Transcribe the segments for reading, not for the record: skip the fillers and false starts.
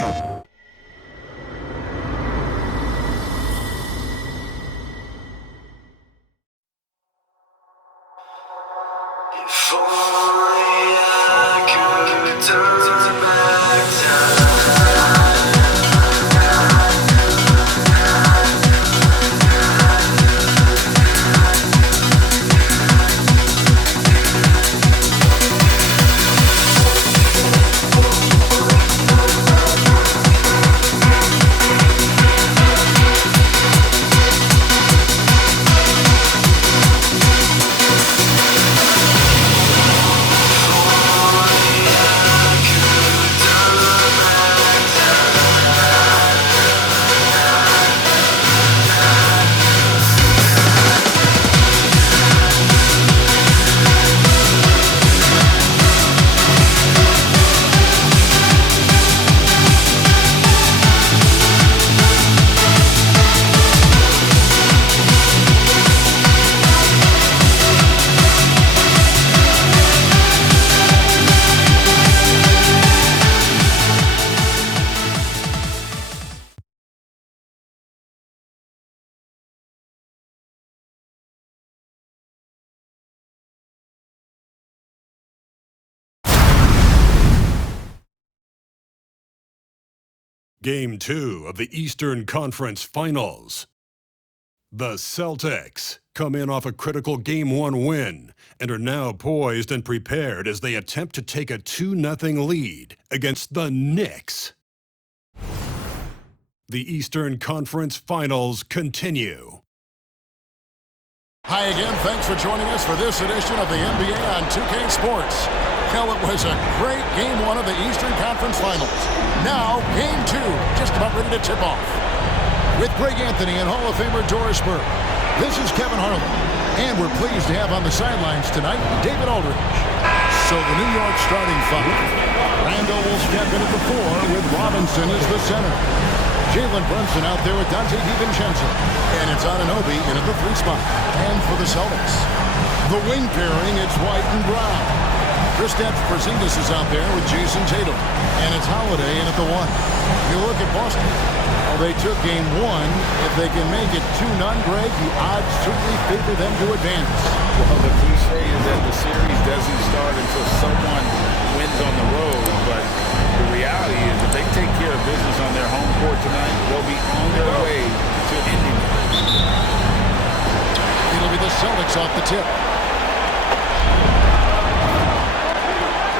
If only I could turn back time. Game 2 of the Eastern Conference Finals. The Celtics come in off a critical Game 1 win and are now poised and prepared as they attempt to take a 2-0 lead against the Knicks. The Eastern Conference Finals continue. Hi again, thanks for joining us for this edition of the NBA on 2K Sports. Hell, it was a great Game 1 of the Eastern Conference Finals. Now, Game 2, just about ready to tip off. With Greg Anthony and Hall of Famer Doris Burke, this is Kevin Harlan. And we're pleased to have on the sidelines tonight, David Aldridge. So the New York starting five. Randall will step in at the 4 with Robinson as the center. Jalen Brunson out there with Dante DiVincenzo. And it's Anunoby in at the 3 spot. And for the Celtics, the wing pairing, it's White and Brown. Kristaps Porzingis is out there with Jason Tatum. And it's Holiday in at the 1. You look at Boston. Well, they took Game 1. If they can make it 2-0, Greg, the odds certainly favor them to advance. Well, the cliche is that the series doesn't start until someone wins on the road. But the reality is if they take care of business on their home court tonight, they'll be on their way to ending it. It'll be the Celtics off the tip.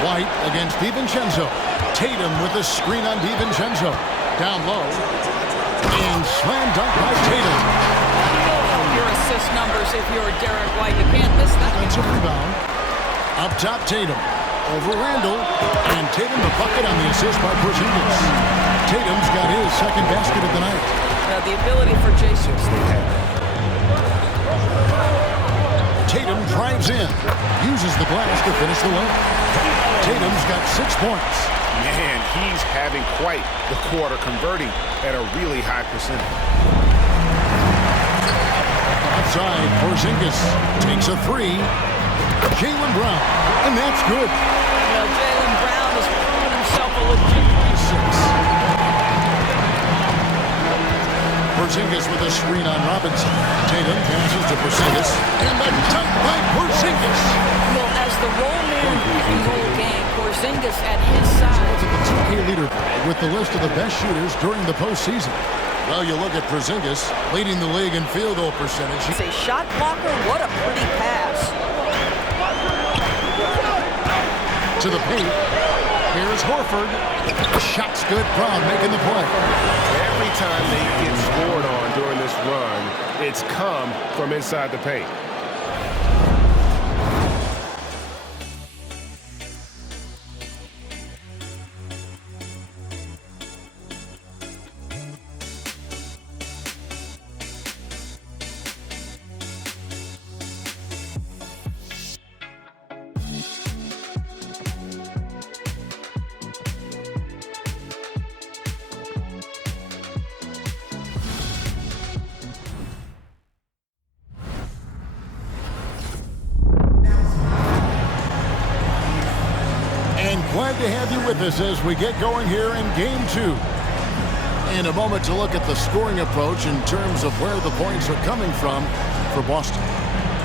White against DiVincenzo. Tatum with a screen on DiVincenzo. Down low. And slam dunk by Tatum. Your assist numbers if you're Derek White. You can't miss that. That's a rebound. Up top, Tatum. Over Randall. And Tatum the bucket on the assist by Porzingis. Tatum's got his second basket of the night. The ability for Jason. Tatum drives in. Uses the glass to finish the layup. Tatum's got 6 points. Man, he's having quite the quarter, converting at a really high percentage. Outside, Porzingis takes a 3. Jalen Brown, and that's good. Jalen Brown has proven himself a legitimate 6. Porzingis with a screen on Robinson. Tatum passes to Porzingis, and the dunk by Porzingis. Well, as the role man in the whole game, Porzingis at his side. Look at the 2K leaderboard with the list of the best shooters during the postseason. Well, you look at Porzingis leading the league in field goal percentage. He's a shot blocker. What a pretty pass. To the paint. Here's Horford. Shot's good. Brown making the play. Every time they get scored on during this run, it's come from inside the paint. glad to have you with us as we get going here in Game 2. In a moment to look at the scoring approach in terms of where the points are coming from for Boston.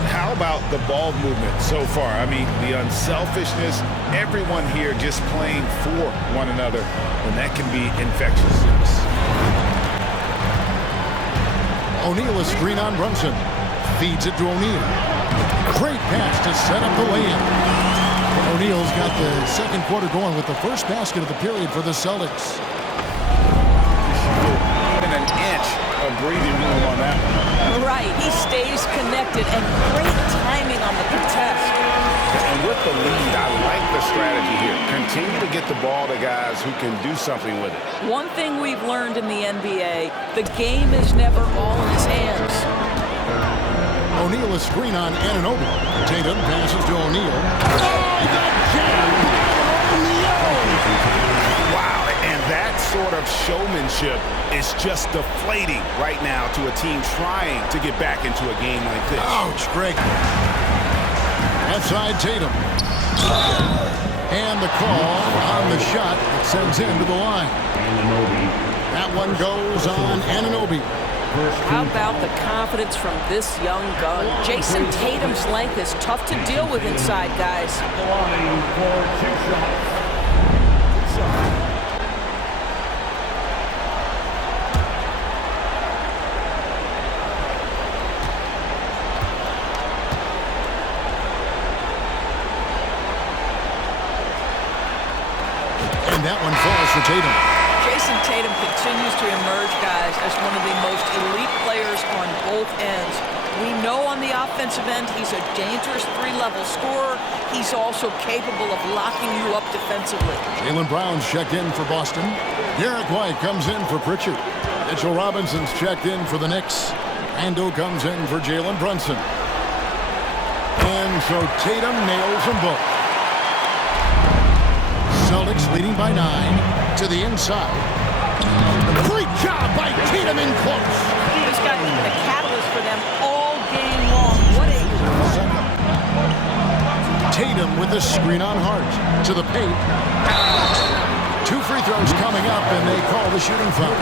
How about the ball movement so far? I mean, the unselfishness, everyone here just playing for one another, and that can be infectious. O'Neal is screen on Brunson. Feeds it to O'Neal. Great pass to set up the lay-in. O'Neal's got the second quarter going with the first basket of the period for the Celtics. Even an inch of breathing room on that one. Right, he stays connected and great timing on the contest. And with the lead, I like the strategy here. Continue to get the ball to guys who can do something with it. One thing we've learned in the NBA, the game is never all in his hands. O'Neal is screen on Anunoby. Tatum passes to O'Neal. Oh, the jam by O'Neal! Wow, and that sort of showmanship is just deflating right now to a team trying to get back into a game like this. Ouch, Greg. Left side, Tatum. And the call on the shot that sends him to the line. That one goes on Anunoby. How about the confidence from this young gun? Jason Tatum's length is tough to deal with inside, guys. And that one falls for Tatum. Jason Tatum continues to emerge, guys, as one of the most elite players on both ends. We know on the offensive end he's a dangerous three-level scorer. He's also capable of locking you up defensively. Jaylen Brown's checked in for Boston. Derek White comes in for Pritchard. Mitchell Robinson's checked in for the Knicks. Randle comes in for Jalen Brunson. And so Tatum nails them both. Celtics leading by 9 to the inside. Great job by Tatum in close. This guy's been a catalyst for them all game long. What a... Tatum with the screen on Hart to the paint. 2 free throws coming up, and they call the shooting foul.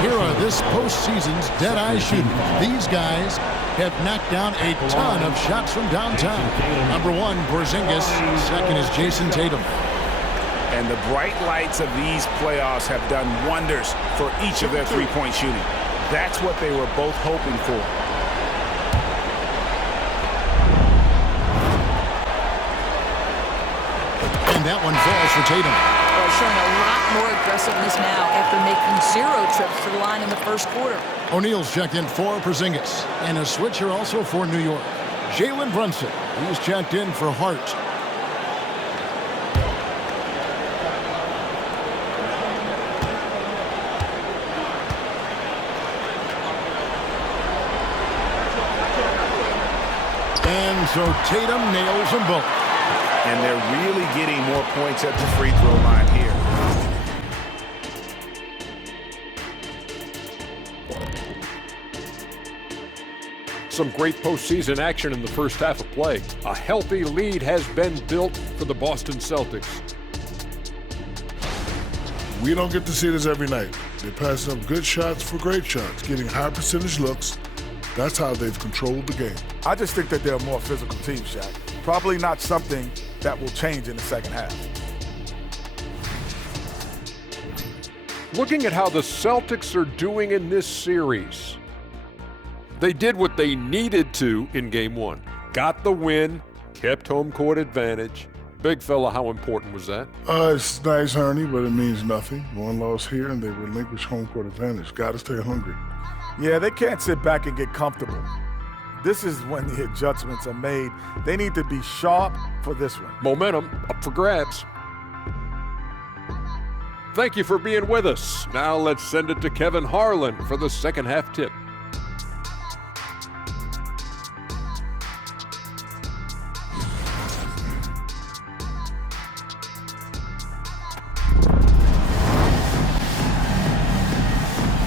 Here are this postseason's dead-eye shooting. These guys have knocked down a ton of shots from downtown. Number 1, Porzingis. Second is Jason Tatum. And the bright lights of these playoffs have done wonders for each of their three-point shooting. That's what they were both hoping for. And that one falls for Tatum. Well, showing a lot more aggressiveness now after making 0 trips to the line in the first quarter. O'Neal's checked in for Porzingis. And a switch here also for New York. Jalen Brunson. He's checked in for Hart. And so Tatum nails them both. And they're really getting more points at the free throw line here. Some great postseason action in the first half of play. A healthy lead has been built for the Boston Celtics. We don't get to see this every night. They're passing up good shots for great shots, getting high percentage looks. That's how they've controlled the game. I just think that they're a more physical team, Shaq. Probably not something that will change in the second half. Looking at how the Celtics are doing in this series, they did what they needed to in Game 1. Got the win, kept home court advantage. Big fella, how important was that? It's nice, Ernie, but it means nothing. One loss here, and they relinquish home court advantage. Got to stay hungry. Yeah, they can't sit back and get comfortable. This is when the adjustments are made. They need to be sharp for this one. Momentum up for grabs. Thank you for being with us. Now let's send it to Kevin Harlan for the second half tip.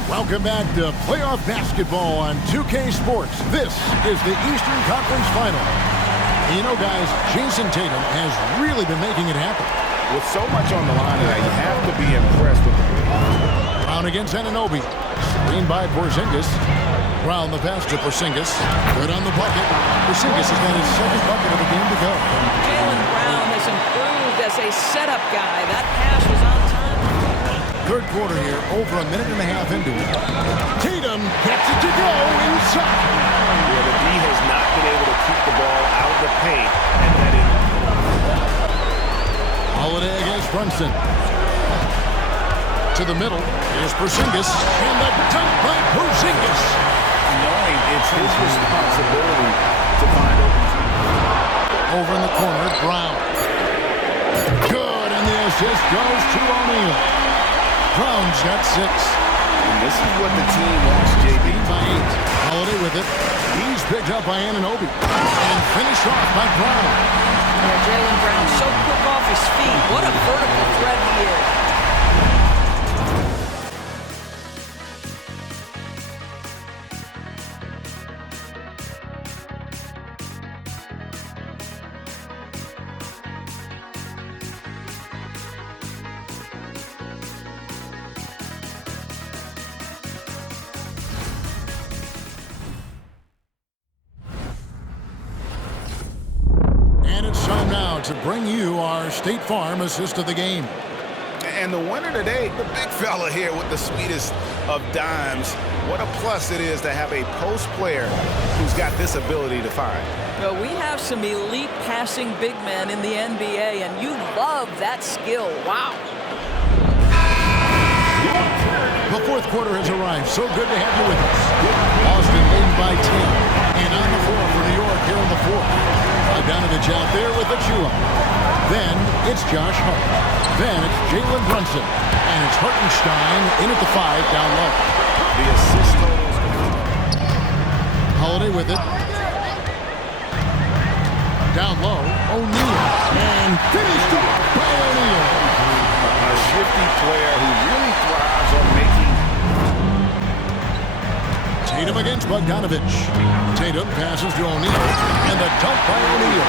Welcome back to playoff basketball on 2K Sports. This is the Eastern Conference Final. You know, guys, Jason Tatum has really been making it happen. With so much on the line tonight, you have to be impressed with the Brown against Anunoby. Screen by Porzingis. Brown the pass to Porzingis. Good on the bucket. Porzingis has got his second bucket of the game to go. Jaylen Brown has improved as a setup guy. That pass was on time. Third quarter here, over a minute and a half into it. Tatum gets it to go inside. Yeah, the D has not been able to keep the ball out of the paint and let it. Holiday against Brunson. To the middle. Here's Porzingis. And the dunk by Porzingis. Knowing it's his responsibility to find open shooters. Over in the corner, Brown. Good, and the assist goes to O'Neal. Brown's got 6. And this is what the team wants, JB. By 8. Holiday with it. He's picked up by Anunoby. And finished off by Brown. Yeah, Jaylen Brown so quick off his feet. What a vertical threat he is. And it's time now to bring you our State Farm assist of the game. And the winner today, the big fella here with the sweetest of dimes. What a plus it is to have a post player who's got this ability to find. Well, we have some elite passing big men in the NBA, and you love that skill. Wow. The fourth quarter has arrived. So good to have you with us. Boston leading by 10. And on the floor for New York here in the fourth. Bogdanovich out there with the chew-up. Then it's Josh Hart. Then it's Jalen Brunson. And it's Hartenstein in at the 5 down low. The assist totals. Holiday with it. Down low, O'Neal. And finished off by O'Neal. A shifty player who really thrives on making. Tatum against Bogdanovich. Tatum passes to O'Neal. And the dunk by O'Neal.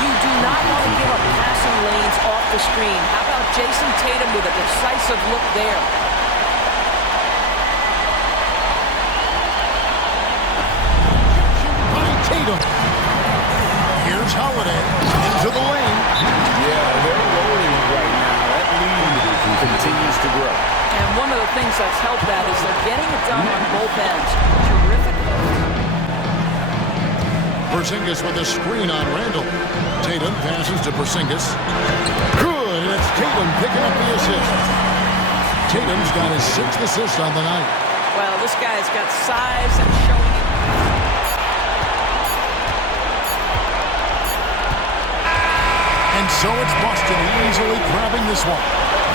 You do not want to give up passing lanes off the screen. How about Jason Tatum with a decisive look there? By Tatum. Here's Holiday into the lane. Yeah, they're rolling right now. That lead continues to grow. And one of the things that's helped that is they're getting it done on both ends. Terrific. Porzingis with a screen on Randall. Tatum passes to Porzingis. Good, and it's Tatum picking up the assist. Tatum's got his 6th assist on the night. Well, this guy's got size and showing it. And so it's Boston easily grabbing this one.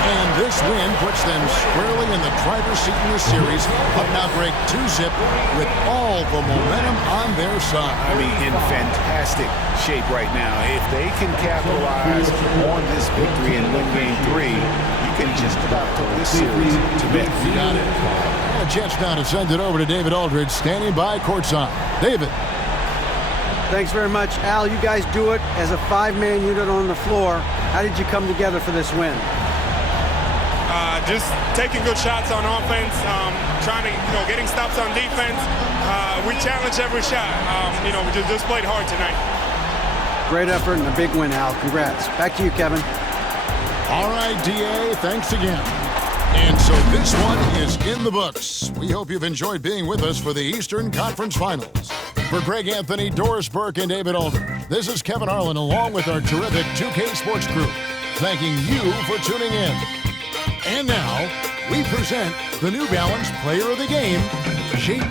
And this win puts them squarely in the driver's seat in this series. Up now break 2-zip with all the momentum on their side. I mean, in fantastic shape right now. If they can capitalize on this victory and win game 3, you can just about put this series to bed. You got it. A chance now to send it over to David Aldridge, standing by courtside. David. Thanks very much, Al. You guys do it as a 5-man unit on the floor. How did you come together for this win? Just taking good shots on offense, trying to, getting stops on defense. We challenge every shot. We just played hard tonight. Great effort and a big win, Al. Congrats. Back to you, Kevin. All right, DA, thanks again. And so this one is in the books. We hope you've enjoyed being with us for the Eastern Conference Finals. For Greg Anthony, Doris Burke, and David Aldridge, this is Kevin Harlan along with our terrific 2K Sports crew, thanking you for tuning in. And now, we present the New Balance Player of the Game, Shape